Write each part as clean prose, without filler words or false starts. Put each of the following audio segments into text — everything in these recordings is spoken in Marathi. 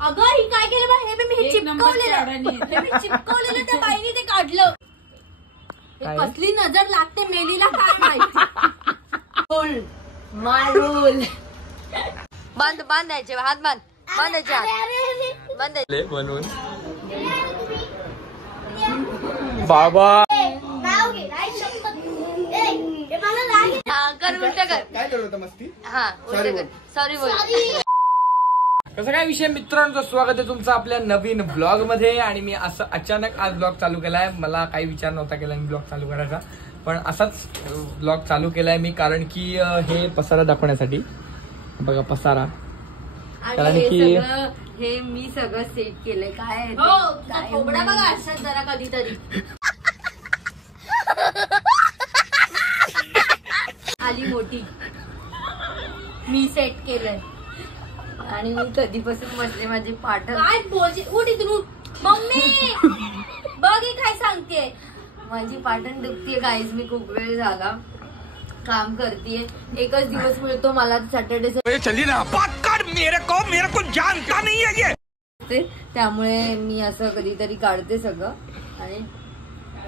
अगं ही काय केलं बा, हे मी चिपकवलेलं त्या बाईने ते काढलं. कसली नजर लागते मेलीला काय माहिती. मारूल बांधायचे हात बांधायचे हात बांधायचे म्हणून बाबा कर उलट कर. काय करत होता मस्ती. हा उलट कर. सॉरी बोल. कसं काय विषय मित्रांचं, स्वागत आहे तुमचं आपल्या नवीन ब्लॉग मध्ये. आणि मी असं अचानक आज ब्लॉग चालू केलाय. मला काही विचार नव्हता केला मी ब्लॉग चालू करायचा, पण असाच ब्लॉग चालू केलाय मी कारण की हे पसारा दाखवण्यासाठी. बघा पसारा, कारण की हे मी सगळं सेट केलंय. काय खोबडा बघा असं जरा कधीतरी आली मोठी. मी सेट केलंय आणि मी कधीपासून बसले. माझी पाठ काय बोलते. उठ इथून मम्मी बघ काय सांगते. माझी पाठण दुखतीये गाईज. मी खूप वेळ झाला काम करतेय. एकच दिवस मिळतो मला सॅटर्डे. चली ना बात कर. मेरे को जानता नहीं है ये. त्यामुळे मी असं कधीतरी काढते सगळं आणि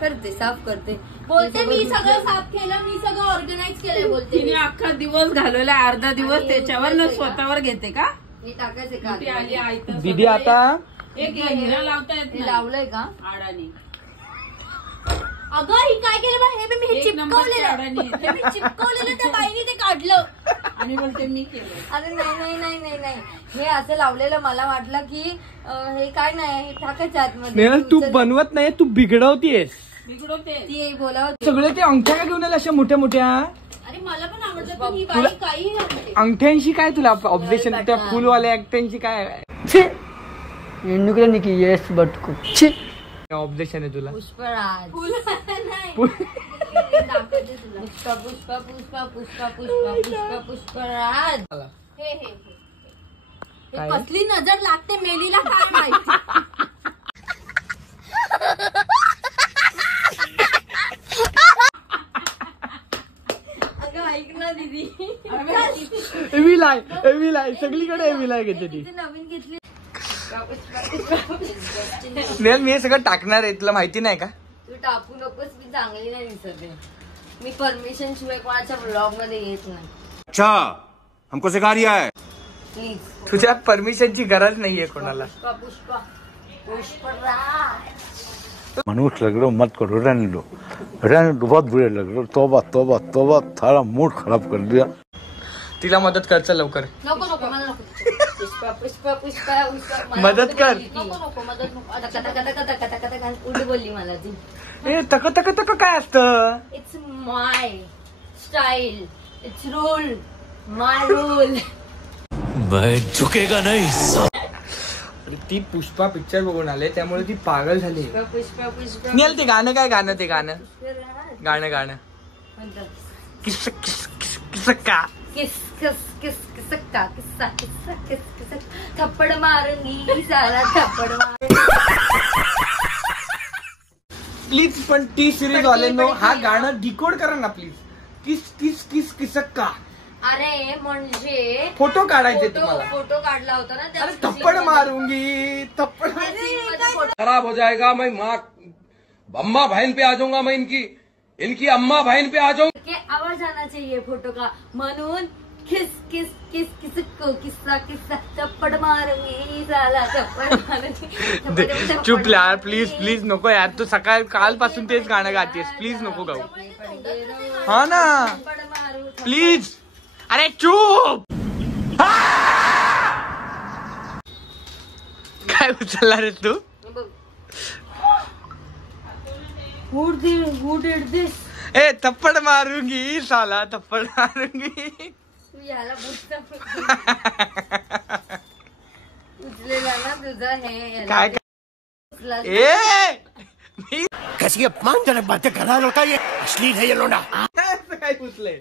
करते, साफ करते. बोलते मी सगळं साफ केलं, मी सगळं ऑर्गनाइज केलंय. बोलते तिने अख्खा दिवस घालवला, अर्धा दिवस त्याच्यावर न स्वतःवर घेते का. मी टाकायचे का दीदी आता एक हिरा लावता येत नाही. लावलंय का आडाने. अगं ही काय केलं बा, हे मी चिपकवलेलं त्या बाईने ते काढलं आणि बोलते मी केलं. अरे नाही हे असं लावलेलं. मला वाटलं की हे काय नाही, हे टाकायचं आतमध्ये. तू बनवत नाही, तू बिघडवतीयस. बिघडवते ती बोलावं. सगळे ते अंगठ्या काय घेऊन आले अशा मोठ्या मोठ्या. अरे मला पण आवडतं, पण ही बाई काही आणते. अंगठ्यांशी काय तुला ऑब्जेक्शन. त्या फुलवाल्या अंगठ्यांशी काय येस बटकू ऑब्जेक्शन आहे तुला. पुष्पराज पुष्पा पुष्पा पुष्पा पुष्पा पुष्पा पुष्पा पुष्पराज. हे कसली नजर लागते मेलीला काय माहिती. अगं ऐक ना दीदी. एव्हिलाय सगळीकडे एव्हिलाय घेते ती. नवीन घेतली. मी हे सगळं टाकणार आहे, तुला माहिती नाही का. तू टाकू नकोस, मी चांगली नाही दिसत. मी परमिशन शिवाय कोणाच्या ब्लॉग मध्ये येत नाही. अच्छा हमको सिखा रिया है. प्लीज तुझ्या परमिशनची गरज नाहीये कोणाला. पुष्पा पुष्पा पुष्पराज. मनुष्य लग रहे हो, मत करो, रहने दो बहुत बुरे लग रहे. तौबा तौबा तौबा, थारा मूड खराब कर दिया. तिला मदत कर चल लवकर. नको नको मला नको. पुष्पा पुष्पा पुष्पा पुष्पा मदत कर. नको मदत नको. उलट बोलली मला ती. ए तक तक तक काय असतं. It's my style, it's rule, my rule. मैं झुकेगा नहीं. ती पुष्पा पिक्चर बघून आले त्यामुळे ती पागल झाली. पुष्पा पुष्पा नेल ते गाणं काय गाणं ते गाणं गाणं किस किस किस किस का किस किस किस किसक्का किस्सा किस्सा किस किस थप्पड मारूंगी साला थप्पड मारूंगी. प्लीज पण टी सिरीज वाल्यांनो हा गाणं डिकोड करा ना प्लीज. किस किस किस किसक्का. अरे म्हणजे फोटो काढायचे तुम्हाला. फोटो काढला होता ना त्या. अरे थप्पड मारूंगी थप्पड. खराब हो जाएगा. मैं माँ अम्मा बहन पे आ जाऊंगा. मैं इनकी अम्मा बहन पे आ जाऊंगा. आवाज आना चाहिए फोटो का. म्हणून किस किस किस किसको किस्सा किस्सा थप्पड मारूंगी साला थप्पड मारूंगी. चुप यार प्लीज प्लीज नको यार. तू सकाळ कालपासून तेच गाणं गातेस. प्लीज नको गाऊ. हा ना प्लीज. अरे चुप. काय उचलला रे तू. Who did this? ए थप्पड मारूंगी साला थप्पड मारूंगी. तू याला उचलेला ना तुझा हे काय ए कैसी अपमानजनक बातें कर रहा है लड़का. ये अश्लील है ये लोडा. काय पुसले.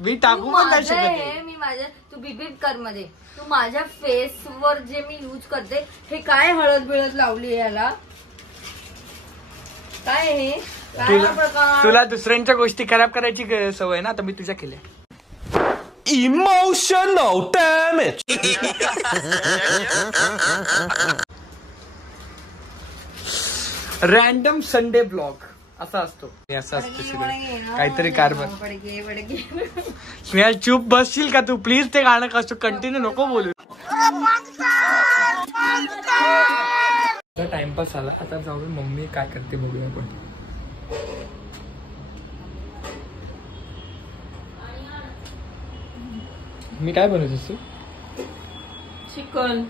मी टाकू पण नाही शकत. मी माझ्या तू बीबीप कर मध्ये तू माझ्या फेस वर जे मी यूज करते हे काय हळद बिळद लावली याला. काय हे तुला दुसऱ्यांच्या गोष्टी खराब करायची सवय ना. आता मी तुझ्या केल्या. Emotional damage. Random Sunday blog असा असतो असं असतो सगळं काहीतरी कारभार. स्नेहल चूप बसशील का तू प्लीज? ते गाणं कसं कंटिन्यू नको बोलू. टाइमपास झाला आता जाऊ मम्मी काय करते बघूया आपण. मी काय बनवतेस तू? चिकन.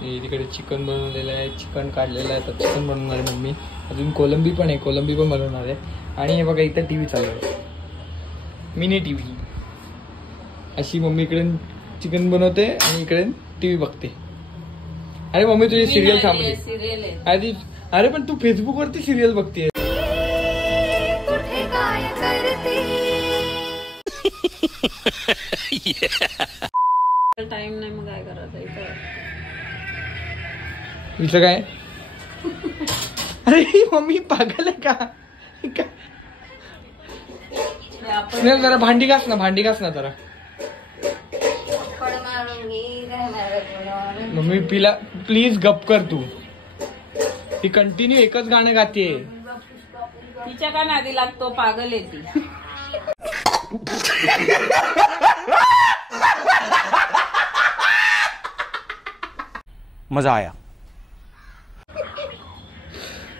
तिकडे चिकन बनवलेलं आहे, चिकन काढलेलं आहे, तर चिकन बनवणार आहे मम्मी. अजून कोलंबी पण आहे, कोलंबी पण बनवणार आहे. आणि हे बघा इथं टीव्ही चालू आहे, मिनी टीव्ही. अशी मम्मी इकडे चिकन बनवते आणि इकडे टीव्ही बघते. अरे मम्मी तुझी सिरियल थांबली. सिरियल आहे. अरे पण तू फेसबुक वरती सिरियल बघते. टाइम नाही मग काय करायचं इथं. इथं काय? अरे मम्मी पागल आहे का? जरा भांडी घास ना जरा. मम्मी पिला प्लीज गप कर तू. ती कंटिन्यू एकच गाणं गाते. तिच्या का नादी लागतो? पागल आहे ती. मजा आया.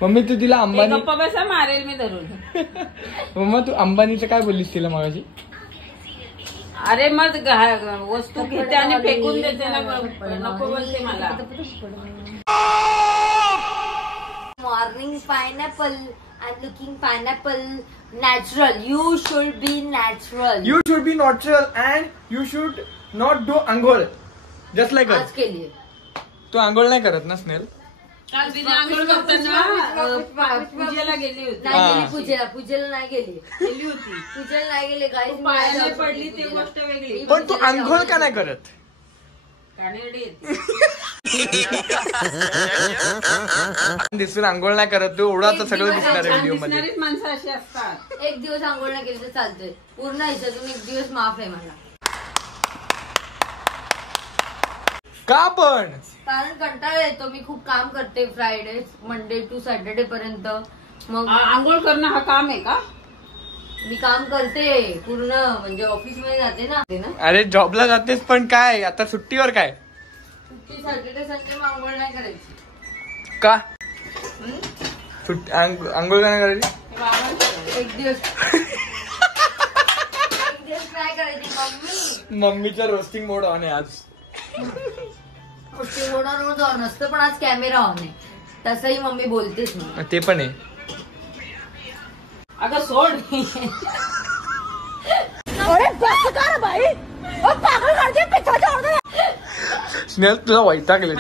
मम्मी तू तिला अंबानी गप्पा बसा मारेल मी धरून. मम्मा तू अंबानीचं काय बोललीस तिला मगाशी? अरे मग वस्तू घेते आणि फेकून देते ना. नको बोलते मला. Morning pineapple I am looking pineapple natural. You should be natural. You should be natural and you should not do आंघोळ जस्ट लाईक आज केली. तू आंघोळ नाही करत ना स्नेहल? काल तिने आंघोळ करताना पूजेला गेली होती. नाही गेली पूजेला नाही गेली होती. पूजेला नाही गेले काही. पायाने पडली ती गोष्ट वेगळी. पण तू आंघोळ का नाही करत? कानेरडी येते. दिसून आंघोळ नाही करत तू. एवढा तर सगळं दिसणार आहे व्हिडिओ मध्ये. दिसणारीच माणसं अशी असतात. एक दिवस आंघोळ नाही केली तर चालतंय. पूर्ण ह्याच्यातून एक दिवस माफ आहे मला. का पण? कारण कंटाळा येतो. मी खूप काम करते फ्रायडे मंडे टू सॅटर्डे पर्यंत. मग आंघोळ करणं हा काम आहे का? मी काम करते पूर्ण म्हणजे ऑफिस मध्ये जाते ना. अरे जॉबला जातेस पण काय आता सुट्टीवर काय? सुट्टी सॅटर्डे संडे मग आंघोळ नाही करायची. का आंघोळ का नाही करायची? एक दिवस ट्राय करायची. मम्मीचा रोस्टिंग मोड ऑन आहे आज. रोज ऑन असतं पण आज कॅमेरा ऑन आहे. तसंही मम्मी बोलतेच ना. ते पण आहे. अगं सोड. स्नेहल तुला वैतागले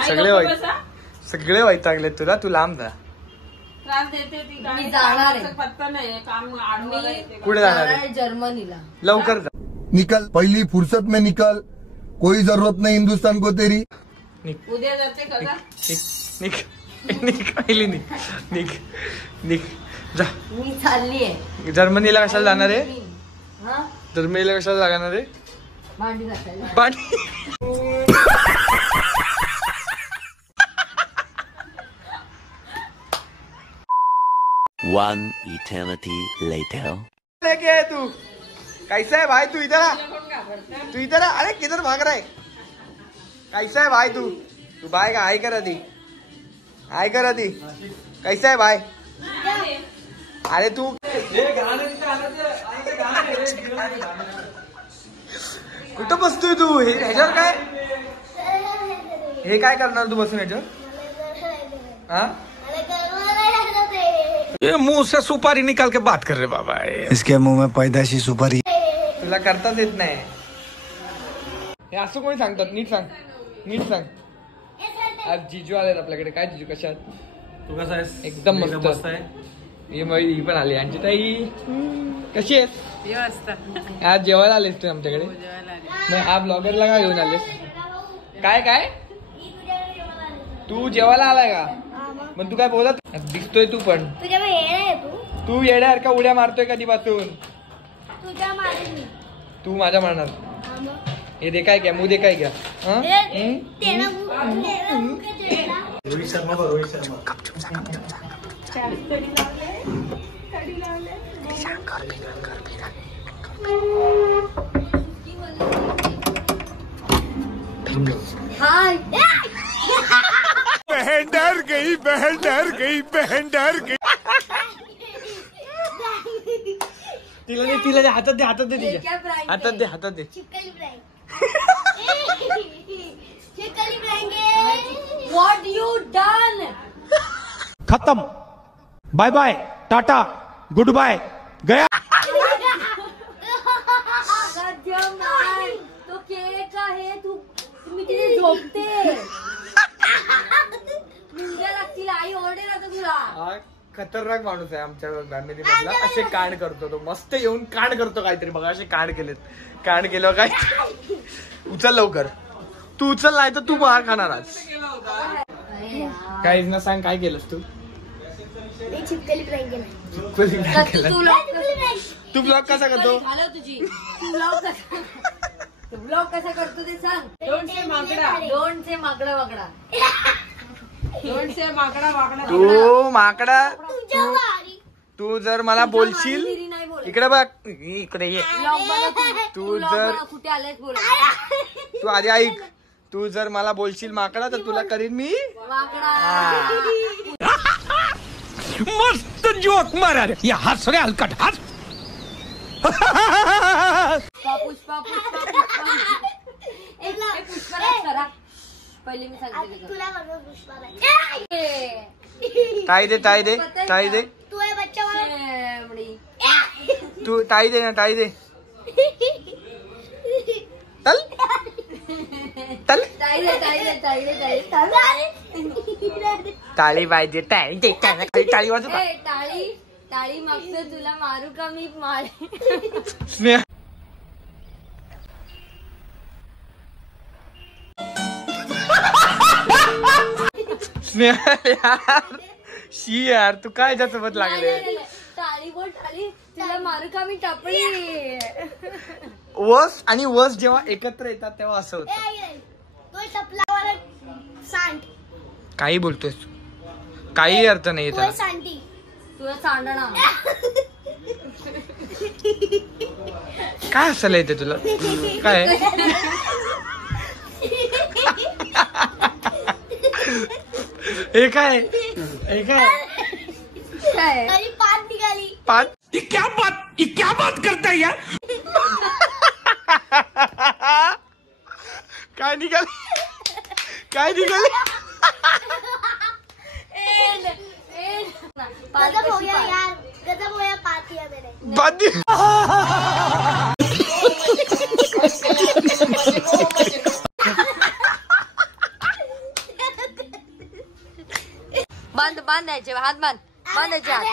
सगळे वैतागले तुला. तू लांब जा. त्रास देते ती. मी जाणार आहे. पत्ता नाही काम आडवायला येते. कुठे जाणार आहे? जर्मनीला. लवकर जा. निकल पहली फुर्सत में निकल. कोई जरूरत नहीं हिंदुस्तान को तेरी. उद्या जाते का? निक जा. मी चालली आहे जर्मनीला. कशाला जाणार आहे? हा जर्मनीला कशाला जाणार आहे? भांडी घासायला. पाणी. One eternity later. लेके तू कैसा है भाई? तू इधर आ. तू इधर आ. अरे किधर भाग रहा है? कैसा है भाई तू? तू भाई का हाय कर आधी. हाय कर आधी. कैसा है भाई? अरे तू कुठं बसतोय तू? ह्याच्यावर काय? हे काय करणार तू बसून ह्याच्यावर? हा ये मुंह से सुपारी निकाल के बात कर रहे बाबा. इसके मुंह में पैदाशी सुपारी. तुला करताच येत नाही. हे असं कोणी सांगतात? नीट सांग. आज जिजू आलेत आपल्याकडे. काय जिजू कशात? तू कसा आहेस? एकदम मस्त आहे. ही पण आली. आणखी ताई कशी आहेस? आज जेवायला आलेस तू आमच्याकडे. मग हा ब्लॉगरला का घेऊन आलेस? काय तू जेवायला आलाय का? मग तू काय बोलत दिसतोय तू पण. तू येड्यासारखा उड्या मारतोय कधीपासून. तू माझ्या मारणार. ये देखा है क्या, मुंह देखा है क्या? हाँ? रोहित शर्मा को रोहित शर्मा बहन डर गई, बहन डर गई, बहन डर गई। तिला दे, हातात दे, हातात दे तिच्या, हातात दे, हातात दे. What you done? खत्म, bye bye, tata, goodbye, गया. तो केक आहे. तुम्ही तिथे झोपते. मुंग्या लागतील, आई ओरडेल आता तुला. हा खतरनाक माणूस आहे आमच्या फॅमिली मधला. असे कांड करतो तो, मस्त येऊन कांड करतो काहीतरी. बघा असे कांड केलेत. कांड केलं काय. उचल लवकर, तू उचल नाही तर तू बाहेर खाणार आज. काहीच ना, सांग काय केलंस तू. चिपकली प्रँक केलं. तू ब्लॉग कसा करतो. तुझी ब्लॉग कसा करतो ते सांग. डोंट से माकडा, डोंट से माकडा वाकडा. डोंट से माकडा वाकडा. तू माकडा, तू जर मला बोलशील इकडे बघ, इकडे ये. तू जर कुठे आलेस बोला. तू आधी ऐक. तू जर मला बोलशील माकडा तर तुला करीन मी वाकडा. मस्त जोक मारा रे, या हस रे हलकट हस. पुष्पा पहिले मी सांगते तुला. टाळी दे, टाळी दे, टाळी दे. तू टाळी दे ना, टाळी दे. चल चल, टाळी पाहिजे. टाळी दे, टाळी वाजव. टाळी मागतो तुला मारू का मी. स्नेहा स्नेहा यार, शी यार, तू काय त्यासोबत लागले. टाळी बोल, टाळी तुला मारू का मी टपली. वस आणि वस जेव्हा एकत्र येतात तेव्हा असं होतं. काही बोलतोयस तू, काही अर्थ नाही त्याला. तुला सांडणार. काय असायला येते तुला. काय हे काय, हे काय पात निघाली. पाच. ये क्या बात करता है यार. काय निघाली, काय निघाली. गजब हो गया यार, गजब हो गया. पात दिया मैंने. बादी. बांधायचे हात, बांधायचे हात,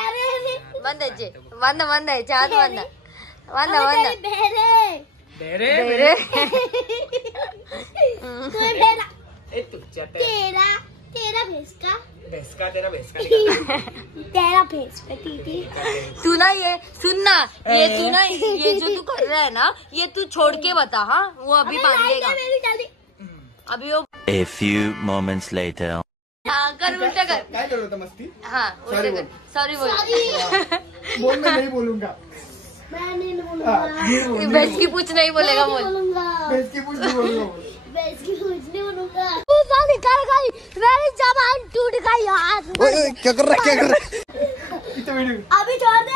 बांधायचे, बांधायचे हात, बांधा. तू ना ये सुन ना, ये तू ना, ये जो तू कर रहा है ना, ये तू छोड़ के बता. हाँ, वो अभी बांधेगा. अभी वो. A few moments later. हाँ, कर उल्टा कर. काय करत होता मस्ती. हाँ, उल्टा कर. सॉरी बोल. बोल, मैं नहीं बोलूंगा. बेस की पूछ नहीं बोलेगा बोल. बेस की पूछ नहीं बोलूंगा. टूट गई यार. क्या कर रहा है. अभी छोड़ दे.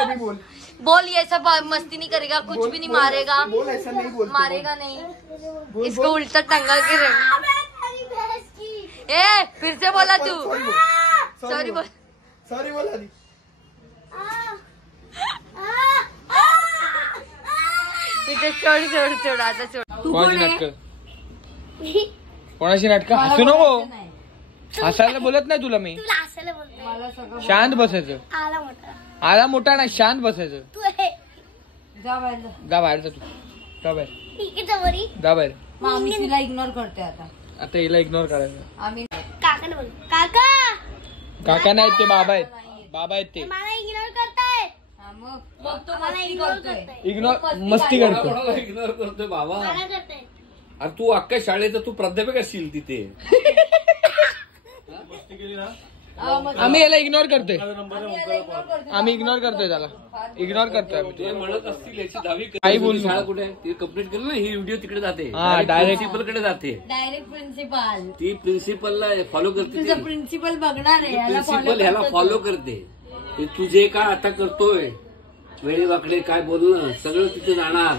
अभी बोल. बोल, ये सब मस्ती नहीं करेगा, कुछ भी नहीं मारेगा. बोल, ऐसा नहीं बोलते. मारेगा नहीं. इसको उल्टा टंगा के रख. ए, फिर से बोला तू. सॉरी बोल. सॉरी बोल आधी. छोड़ आता छोड़. तू कोण आहे. कोणाशी नाटकं हसू नको. हसायला बोलत नाही तुला मी. शांत बसायचं. आला मोठा नाही, शांत बसायचं. जा बाहेर. जा बाहेर, जा तू. जा बाहेर, जा बाहेर. आम्ही तिला इग्नोर करते आता. आता हिला इग्नोर करायचं. आम्ही काकाने बोल. काका काका नाहीत ते, बाबा आहेत. बाबा आहेत ते. मला इग्नोर करताय. मग मग तो मस्ती करतोय. इग्नोर मस्ती करतो. इग्नोर करतोय बाबा. अरे तू अख्ख्या शाळेचा तू प्राध्यापक असशील तिथे. आम्ही याला इग्नोर करतोय. आम्ही इग्नोर करतोय त्याला. इग्नोर करतोय ते म्हणत असतील याची 10वी काही बोलू शाळा कुठे आहे ती कंप्लीट केली ना. ही व्हिडिओ तिकडे जाते. डायरेक्ट प्रिन्सिपल कडे जाते. Direct principal. ती प्रिन्सिपलला फॉलो करते. तुझं प्रिन्सिपल बघणार आहे. प्रिन्सिपल ह्याला फॉलो करते. तू जे काय आता करतोय वेळे वाकडे काय बोलणं सगळं तिथे जाणार.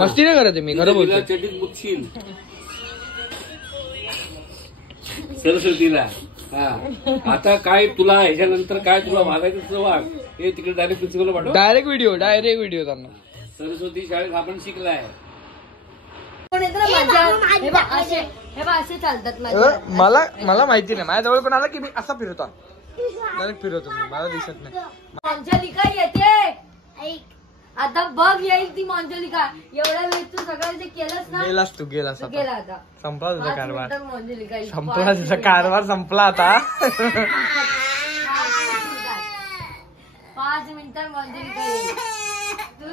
मस्ती नाही करत मी खरं बोलतो. चटीत बुकशील सरस्वतीला. आता काय तुला ह्याच्यानंतर काय तुला वागायचं वाग हे तिकडे डायरेक्ट प्रिन्सिपल पाठव. डायरेक्ट व्हिडिओ त्यांना. सरस्वती शाळेत आपण शिकलाय. असे चालतात मला माहिती नाही. माझ्याजवळ पण आला की मी असा फिरतो. डायरेक्ट फिरवतो मी. मला दिसत नाही. मंजलिका येते. आता बघ येईल ती मंजलिका. एवढा वेळ तू सगळं जे केलंस ना. गेलास तू. गेला आता. संपला तुझा कारभार. मंजलिका संपला तुझा कारभार. संपला आता. 5 मिनिटात मंजलिका येईल. तू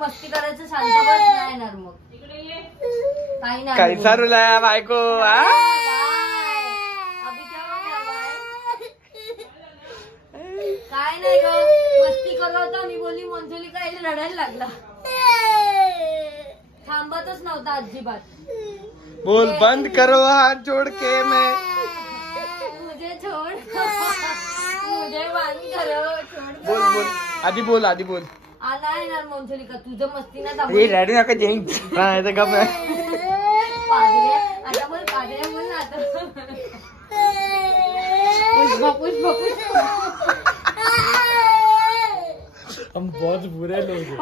मस्ती करायचं शांत बस. नाही येणार मग काही नाही. कैसा रुला बायको. काय नाही ग मस्ती करत होता. मी बोलली मंजुलिका यायला रडायला लागला. थांबतच नव्हता अजिबात. बोल बंद करो हात जोड के मैं. मुझे छोड़ मुझे बंद करो छोड़. बोल आधी बोल. आला येणार मंजुलिका. तुझं मस्ती ना रॅडी नका जेंग. पागड्या. आता बोल पागड्या बोल ना आता. पुष्पा हम बहुत बुरे लोग हैं.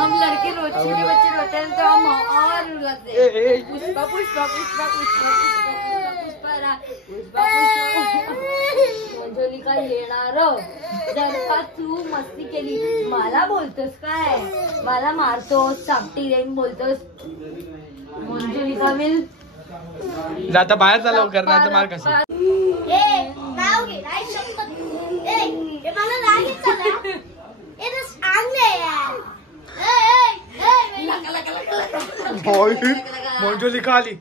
हम लड़के रोज छोटे बच्चे रोते हैं तो हम और रुलाते हैं. पुष्पा मंजुलिका येणार. जर का तू मस्ती केली मला बोलतोस काय. मला मारतोस चापटी रेन बोलतोस. मंजुलिका विल जाता बाहेर जा लवकर. नाही तर मार कसा. मंजुलिका आली.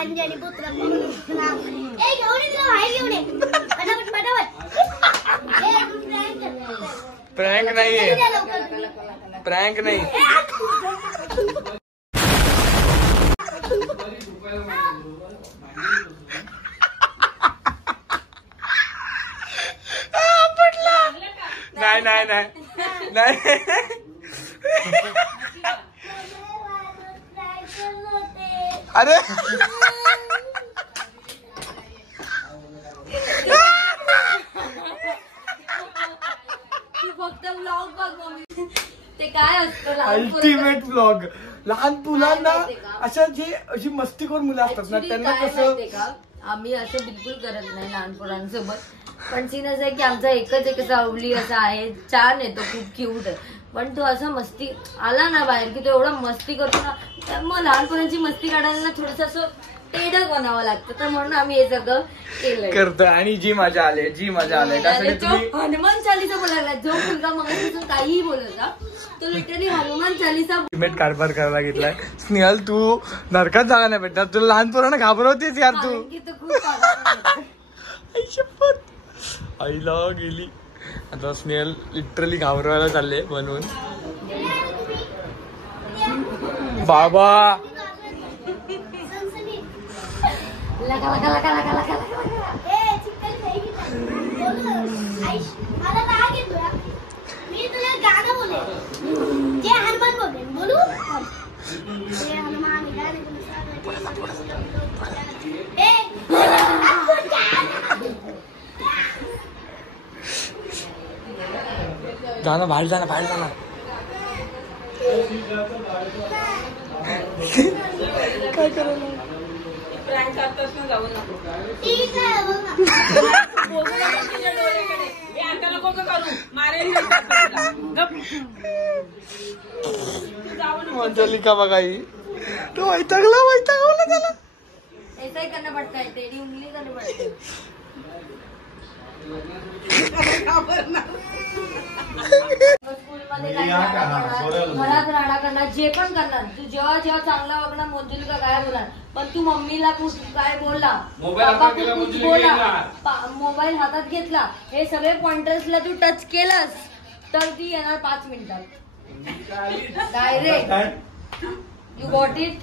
अंजनी पुत्र प्रँक नाहीये. प्रँक नाही. नाही. अरे फक्त ब्लॉग बघ मम्मी. ते काय असतं अल्टिमेट ब्लॉग. लहान मुलांना अशी मस्तीखोर मुलं असतात ना त्यांना कसं. आम्ही असं बिलकुल करत नाही लहान पोरांसोबत. पण सीन असं आहे की आमचा एकच सावली असा आहे. छान आहे तो. खूप क्यूट आहे. पण तो असं मस्ती आला ना बाहेर की तो एवढा मस्ती करतो ना. मग लहानपणाची मस्ती काढायला ना थोडस असं टेढक बनावं लागतं. तर म्हणून आम्ही हे सगळं केलंय करतोय. आणि जी मजा आली हनुमान चालीसा बोलायला. जो मुलगा मग काहीही बोलायचा तो लिटरली हनुमान चालीसा इमेट कारभार करायला घेतलाय. स्नेहल तू नरकात जागा नाही भेटणार. तुला लहान पोरांना घाबरवतेस यार तू. आईला गेली. आता स्नेहल लिटरली घाबरवायला चालले म्हणून. बाबा मी तुला गाणं बोले. जय हनुमान बोलू. जय हनुमान. जाना बाहेर जाना. काय करायला. प्रँक करताच ना जाऊ नको. ठीक आहे बघा. डोळ्याकडे आता नको करू. मारेल जाऊ नको. मंजलिका बघा ही तो वैतागला त्याला. ऐसा ही करना पड़ता है, तेरी उंगली करनी पड़ती है. स्कूलमध्ये काय घरात राडा करणार, जे पण करणार तू. जेव्हा जेव्हा चांगला वागणार मंजुलिका काय बोलणार, पण तू मम्मीला काय बोलला, पप्पा कुछ बोला, मोबाईल हातात घेतला, हे सगळे पॉइंटर्सला तू टच केलंस तर ती येणार 5 मिनिटात डायरेक्ट. You got it.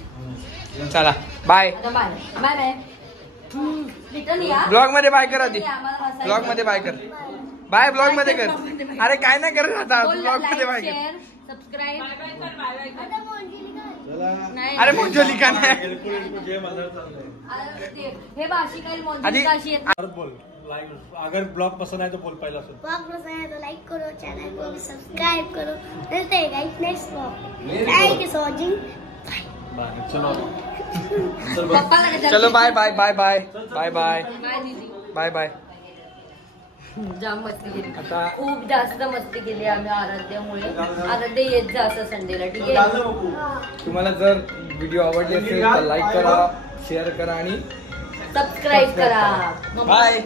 चला बाय. आता बाय बाय बाय. रिटर्न या. ब्लॉग मध्ये बाय कर आधी. ब्लॉग मध्ये बाय कर. बाय ब्लॉग मध्ये कर. अरे काय नाही करत आता ब्लॉग मध्ये बाय कर. सबस्क्राईब. अरे मंजुलिका नाही हे भाषिकाल मंजुलिका अशी अगर ब्लॉग पसंद आए तो बोल पहला सुन. ब्लॉग पसंद आए तो लाइक करो, चैनल को सब्सक्राइब करो. मिलते हैं guys next blog. Thank you for watching. चलो bye bye bye bye bye bye bye bye. जाम मस्ती केली, आता खूप जास्त मस्ती केली आम्ही आराध्यामुळे. आराध्य येत जा असं संडेला, ठीक आहे. तुम्हाला जर व्हिडिओ आवडले असेल तर लाईक करा, शेअर करा आणि सबस्क्राईब करा. बाय.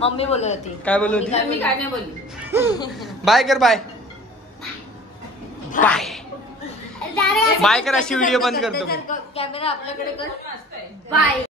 मम्मी बोलत होती. काय बोलत होती? मी काय नाही बोलली. बाय कर. बाय बाय बाय कर. अशी व्हिडिओ बंद करतो. कॅमेरा आपल्याकडे कर. बाय.